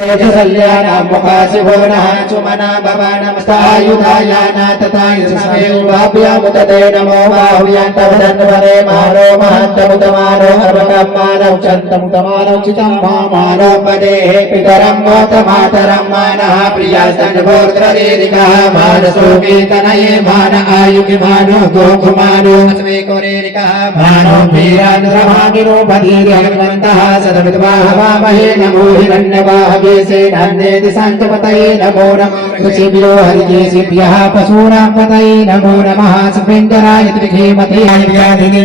कल्याणं मुखासिभोनः चुमना भवानमस्तायुधायाना तथा यस्मेवाभ्यामुदते नमो बाहुव्यन्तवदन्वरे मानो महन्तमुतमानो अर्वकम्मानौ चन्तमुतमानौ चितं मानो पदेः पितरं मोतमातरं मानः प्रियास्तन्भोर्द्ररेरिकः मानसोऽपीतनये मान आयुकि मानो गोकुमानो अस्मेकोरेरिकः मानो वीरानुरमानिनो भदीर्यहन्वन्तः सदमिद्वाहवामहे नमो हिरण्यवाहवे सेनान्येति साञ्चपतये नमो नमः ऋषिभ्यो हरिकेशेभ्यः पशूनां पतये नमो नमः सुपिञ्जराय त्रिखेमते व्याधिने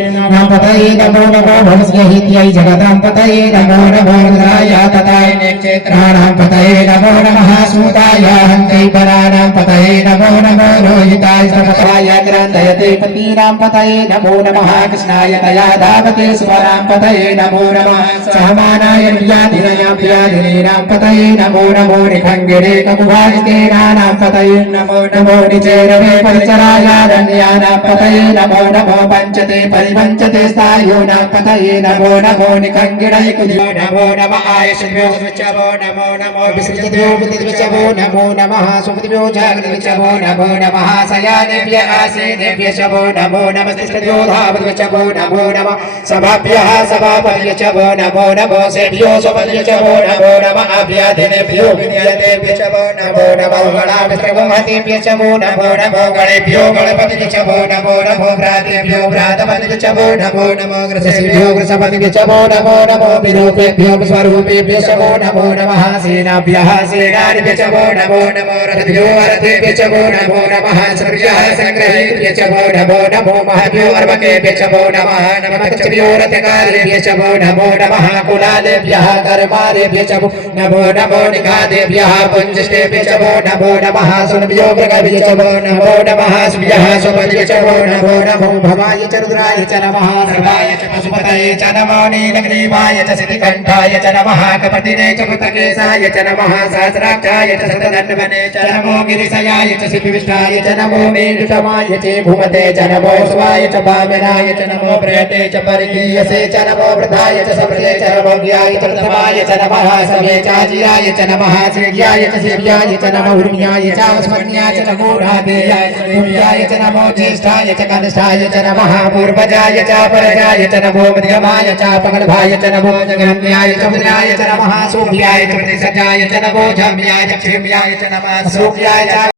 पतये नमो नमो भवस्यहित्यै जगतां पतये नमो नमो रुद्राय तथाय नेक्षेत्राणां पतये नमो नमः सूताय हन्त्यै पराणां पतये नमो नमो रोहिताय सर्वत्राय ग्रन्थयते पतीनां पतये नमो नमः कृष्णाय तया धावते स्वरां पतये नमो नमः सहमानाय व्याधिनयां व्याधिनीनां पतये नमो नमो निखंगिरे ककुभाजितेनानां पतये नमो नमो निचेरवे परिचरायारण्यानां पतये नमो नमो पंचते परिपंचते स्थायूनां पतये नमो नमो निखंगिरे कुजो नमो नमः आयुष्यो विचवो नमो नमो विसृजतो विचवो नमो नमः सुखदिव्यो जागृतिचवो नमो नमः सयानेभ्य आसेनेभ्य शवो नमो नमस्तिष्ठयो धावद्विचवो नमो नमः सभाभ्यः सभापतिचवो नमो नमो सेभ्यो सुपतिचवो नमो नमः अभ्याधिनेभ्यो विद्यतेभ्य चवो नमो नमो गणाभिषेकमहतेभ्य चवो नमो नमो गणेभ्यो गणपतिभ्य चवो नमो नमो भ्रातेभ्यो भ्रातपतिभ्य चवो नमो नमो ग्रसेभ्यो ग्रसपतिभ्य चवो नमो नमो विरूपेभ्यो स्वरूपेभ्य चवो नमो नमः सेनाभ्यः सेनानिभ्य चवो नमो नमो रथभ्यो रथेभ्य चवो नमो नमः सर्वभ्यः संग्रहेभ्य चवो नमो नमो महभ्यो अर्वकेभ्य चवो नमः नमः चभ्यो रथकारेभ्य चवो नमो नमः कुलालेभ्यः कर्मारेभ्य चवो नमो नमो निखादेभ्यः पुञ्जिष्टेभ्य चवो नमो नमः सुनभ्यो मृगभ्य चवो नमो नमः सुभ्यः सुपतिभ्य चवो नमो नमो भवाय च रुद्राय च नमः सर्वाय च पशुपतये च नमो नीलग्रीवाय च सिद्धिकण्ठाय च नमः कपतिने च पुतकेशाय च नमः सहस्राक्षाय च शतधन्वने च नमो गिरिशयाय च शिपिविष्टाय च नमो मेरुषमाय च भूमते च नमो स्वाय च भामिनाय च नमो प्रेते च परिगीयसे च नमो वृद्धाय च सप्रते च नमो ज्ञाय च प्रथमाय च नमः समे चाजिराय च नमः श्रेयाय च सेव्याय च नमो उर्म्याय च स्मरण्याय च नमो राधेयाय पुण्याय च नमो ज्येष्ठाय च कनिष्ठाय च नमः पूर्वजाय च परजाय च नमो मध्यमाय च पगलभाय च नमो जगन्याय च मुद्राय च नमः सूर्याय च प्रतिसजाय च नमो झम्याय च क्षेम्याय च नमः सूर्याय च